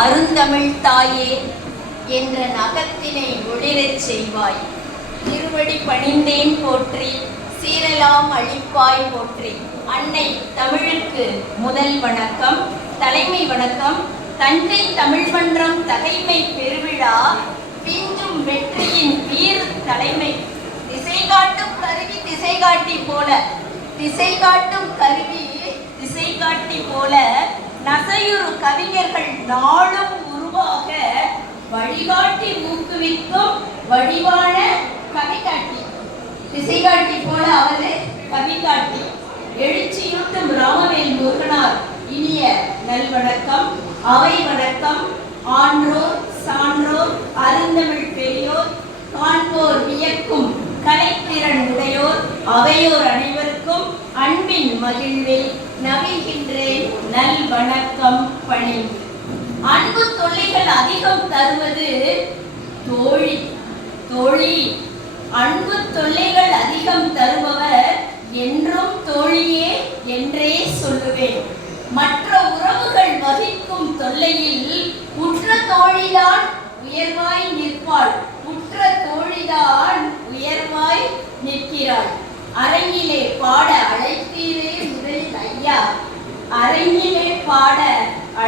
அருந்தமிழ் தாயே என்ற நகத்தினை ஒளிரச் செய்வாய். திருவடி பணிந்தேன் போற்றி சீரலாம் அழிப்பாய் போற்றி. அன்னை தமிழுக்கு முதல் வணக்கம் தலைமை வணக்கம். தஞ்சை தமிழ் மன்றம் தகைமை பெருவிழா பிஞ்சும் வெற்றியின் வீர் தலைமை. திசை காட்டும் கருவி திசை காட்டி போல திசை காட்டும் கருவி திசை காட்டி போல நசையுறு கவிஞர்கள் நாளும் உருவாக வழிகாட்டி ஊக்குவிக்கும் வடிவான கவிகாட்டி. காட்டி போல அவரு கவி காட்டி எழுச்சியூட்டும் ராமவேல் முருகனார் இனிய நல்வணக்கம் அவை வணக்கம். ஆன்றோர் சான்றோர் அருந்தமிழ் பெரியோர் காண்போர் வியக்கும் கலைத்திறன் உடையோர் அவையோர் அனைவருக்கும் அன்பின் மகிழ்வில் நவிகின்றேன் நல் வணக்கம் பணிந்து அன்பு தொல்லைகள் அதிகம் தருவது தோழி தோழி. அன்பு தொல்லைகள் அதிகம் தருபவர் என்றும் தோழியே என்றே சொல்லுவேன். மற்ற உறவுகள் வகிக்கும் தொல்லையில் உற்ற தோழிதான் உயர்வாய் நிற்பாள். உற்ற தோழிதான் உயர்வாய் நிற்கிறாள். அரங்கிலே பாட அழைத்தீரே முதலில் ஐயா. அரங்கிலே பாட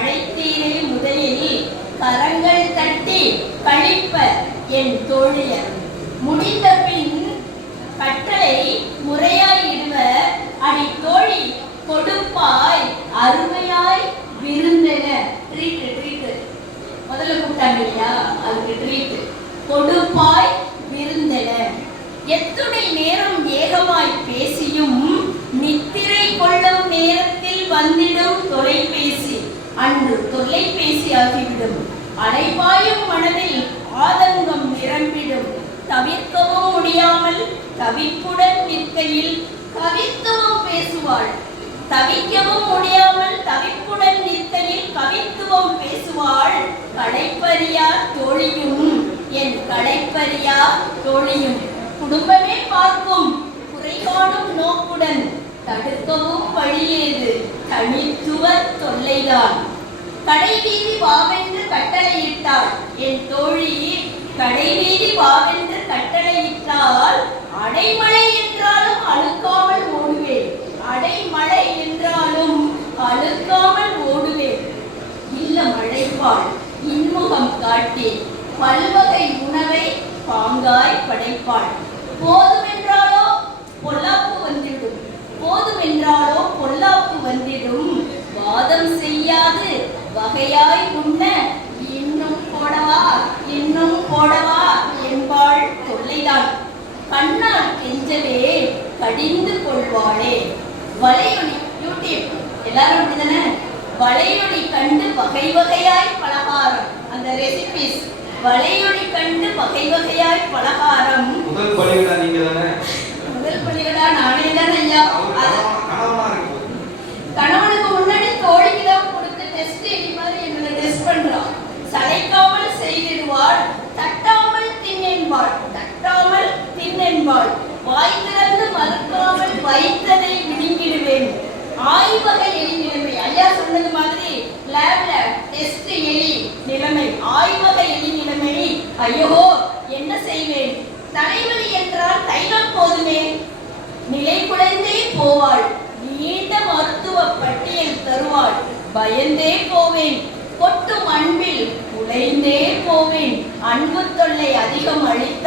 அழைத்தீரே முதலில் கரங்கள் தட்டி கழிப்ப என் தோழியர். முடிந்த பின் கட்டளை முறையாய் இடுவ அடி தோழி கொடுப்பாய் அருமையாய் விருந்தென. ட்ரீட் ட்ரீட் முதல்ல கூப்பிட்டாங்க இல்லையா? அதுக்கு ட்ரீட் கொடுப்பாய் விருந்தென. எத்துணை நேரம் ஏகமாய் பேசியும் நித்திரை கொள்ளும் அன்று தொலைபேசி ஆகிவிடும் அலைபாயும் மனதில் ஆதங்கம் நிரம்பிடும். தவிர்க்கவும் முடியாமல் தவிப்புடன் நிற்கையில் கவித்துவம் பேசுவாள். தவிக்கவும் முடியாமல் தவிப்புடன் நிற்கையில் கவித்துவம் பேசுவாள். கடைப்பறியா தோழியும் என் கடைப்பறியா தோழியும். குடும்பமே பார்க்கும் குறைகாணும் நோக்குடன் தடுக்கவும் வழியேது தனித்துவ தொல்லைதான். கடைவீதி வாவென்று கட்டளையிட்டாள். என் தோழி கடைவீதி வாவென்று கட்டளையிட்டால் அடைமழை என்றாலும் அழுக்காமல் ஓடுவேன். அடைமழை என்றாலும் அழுக்காமல் ஓடுவேன். இல்ல மழைப்பாள் இன்முகம் காட்டி பல்வகை உணவை பாங்காய் படைப்பாள். போதுமென்றாலோ பொல்லாப்பு வந்திடும். போதுமென்றாலோ பொல்லாப்பு வந்திடும். வாதம் செய்யாது. வகையாய் உண்ண இன்னும் போடவா இன்னும் போடவா என்பாள் தொல்லைதான் கண்ணால் கெஞ்சவே கடிந்து கொள்வாளே. வலையொலி யூடியூப் எல்லாரும் அப்படிதானே? வலையொலி கண்டு வகை வகையாய் பலகாரம். அந்த ரெசிபிஸ் வலையொலி கண்டு வகை வகையாய் பலகாரம். முதல் பலிவிடா நீங்க தானே முதல் பள்ளிகளா நானே தான் ஐயா. அது தின்னென்பாள் வாய் திறந்து மறுக்காமல் வைத்ததை விழுங்கிடுவேன். ஆய்வக எலி நிலைமை. ஐயா சொன்னது மாதிரி லேப்ல டெஸ்ட் எலி நிலைமை. ஆய்வக எலி நிலைமை. ஐயோ என்ன செய்வேன்? தலைவலி என்றால் தைலம் போதுமே. நிலை குழந்தே போவாள். நீண்ட மருத்துவ பட்டியல் தருவாள். பயந்தே போவேன். கொட்டும் அன்பில் குலைந்தே போவேன். அன்பு தொல்லை அதிகம் அளித்து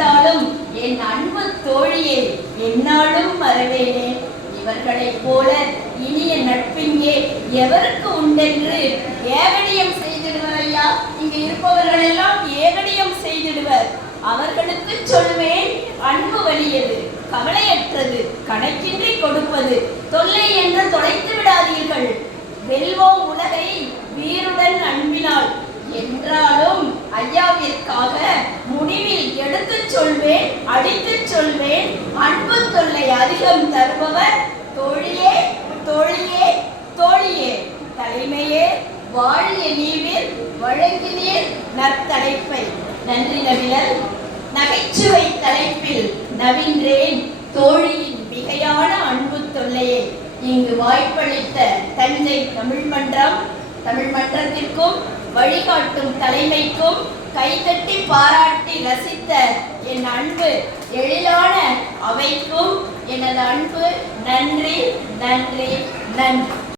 என் அன்பு தோழியை என்னாலும் மறவேனே. இவர்களைப் போல இனிய நட்பிங்கே எவருக்கு உண்டென்று ஏவடியம் செய்திடுவர் ஐயா. இங்கு இருப்பவர்கள் எல்லாம் ஏவடியம் செய்திடுவர். அவர்களுக்கு சொல்வேன் அன்பு வலியது கவலையற்றது கணக்கின்றி கொடுப்பது தொல்லை என்று தொலைத்து விடாதீர்கள். வெல்வோம் உலகை வீருடன் அன்பினால். என்றாலும் முடிவில் எடுத்துச் சொல்வேன் அடித்துச் சொல்வேன் அன்பு தொல்லை அதிகம் தருபவர். தோழியே தோழியே தோழியே தலைமையே வாழிய நீவில் வழங்கினீர் நற்தலைப்பை நன்றி நவிழல் நகைச்சுவை தலைப்பில் நவின்றேன் தோழியின் மிகையான அன்பு தொல்லையை. இங்கு வாய்ப்பளித்த தஞ்சை தமிழ் மன்றம் தமிழ் மன்றத்திற்கும் வழிகாட்டும் தலைமைக்கும் கைதட்டி பாராட்டி ரசித்த என் அன்பு எழிலான அவைக்கும் எனது அன்பு. நன்றி நன்றி நன்றி.